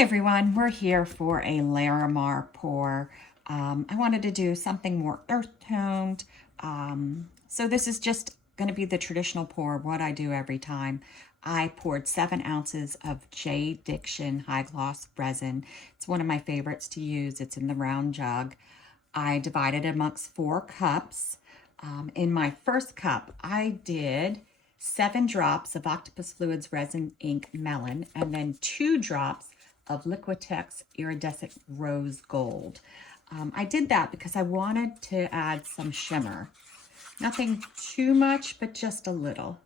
Hi everyone, we're here for a Larimar pour. I wanted to do something more earth toned. So this is just going to be the traditional pour, what I do every time. I poured 7 ounces of J. Diction high gloss resin. It's one of my favorites to use. It's in the round jug. I divided it amongst 4 cups. In my first cup, I did 7 drops of Octopus Fluids Resin Ink Melon and then 2 drops of Liquitex Iridescent Rose Gold. I did that because I wanted to add some shimmer. Nothing too much, but just a little.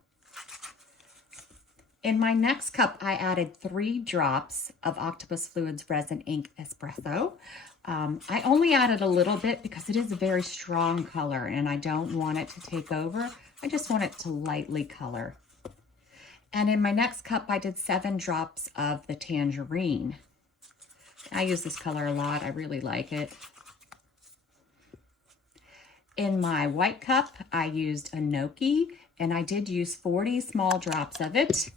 In my next cup, I added 3 drops of Octopus Fluids Resin Ink Espresso. I only added a little bit because it is a very strong color and I don't want it to take over. I just want it to lightly color. And in my next cup, I did 7 drops of the Tangerine. I use this color a lot. I really like it. In my white cup, I used Enoki, and I did use 40 small drops of it.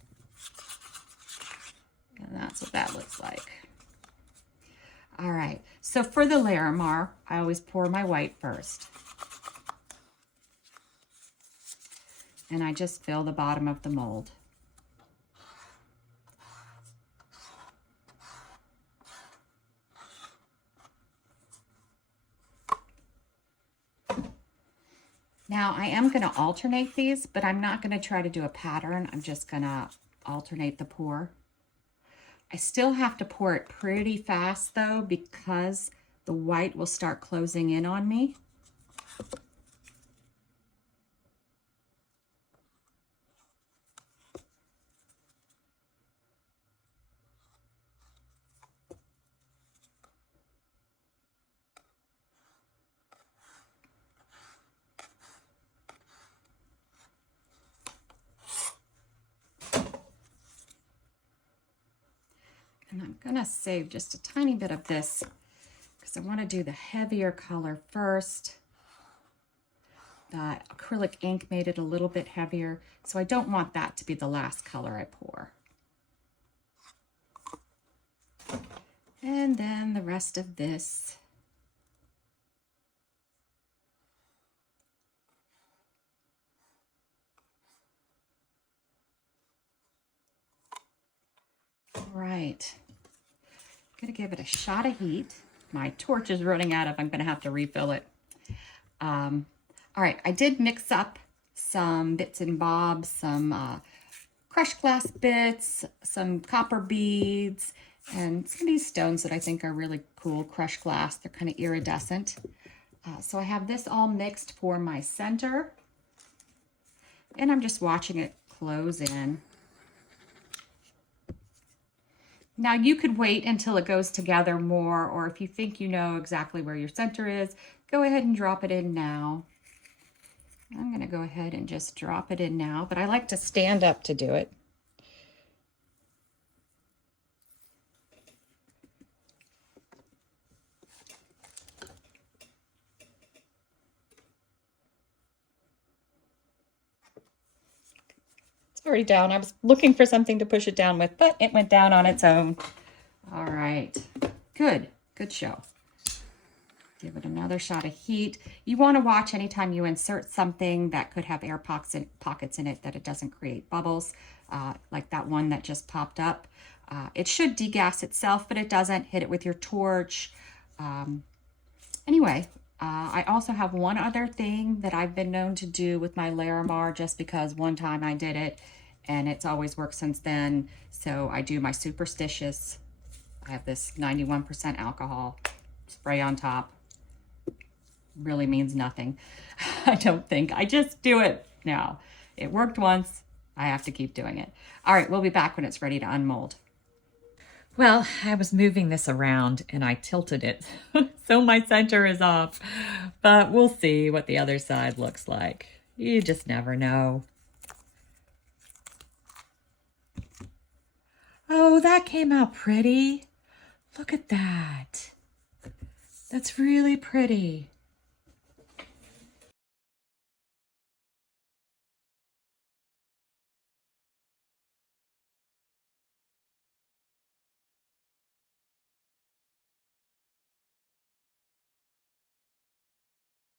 And that's what that looks like. All right, so for the Larimar, I always pour my white first. And I just fill the bottom of the mold. Now I am going to alternate these, but I'm not going to try to do a pattern. I'm just going to alternate the pour. I still have to pour it pretty fast though, because the white will start closing in on me. And I'm gonna save just a tiny bit of this because I want to do the heavier color first. The acrylic ink made it a little bit heavier, so I don't want that to be the last color I pour. And then the rest of this. Right, gonna give it a shot of heat. My torch is running out. If I'm gonna have to refill it. All right, I did mix up some bits and bobs, some crushed glass bits, some copper beads, and some of these stones that I think are really cool, crushed glass. They're kind of iridescent. So I have this all mixed for my center, and I'm just watching it close in. Now you could wait until it goes together more, or if you think you know exactly where your center is, go ahead and drop it in now. I'm going to go ahead and just drop it in now, but I like to stand up to do it. It's already down. I was looking for something to push it down with, but it went down on its own. All right, good show. Give it another shot of heat. You want to watch anytime you insert something that could have air pockets in it that it doesn't create bubbles, like that one that just popped up. It should degas itself, but it doesn't. Hit it with your torch. Anyway, I also have one other thing that I've been known to do with my Larimar, just because one time I did it and it's always worked since then. So I do my superstitious. I have this 91% alcohol spray on top. Really means nothing. I don't think. I just do it now. It worked once. I have to keep doing it. All right, we'll be back when it's ready to unmold. Well, I was moving this around and I tilted it, so my center is off, but we'll see what the other side looks like. You just never know. Oh, that came out pretty. Look at that. That's really pretty.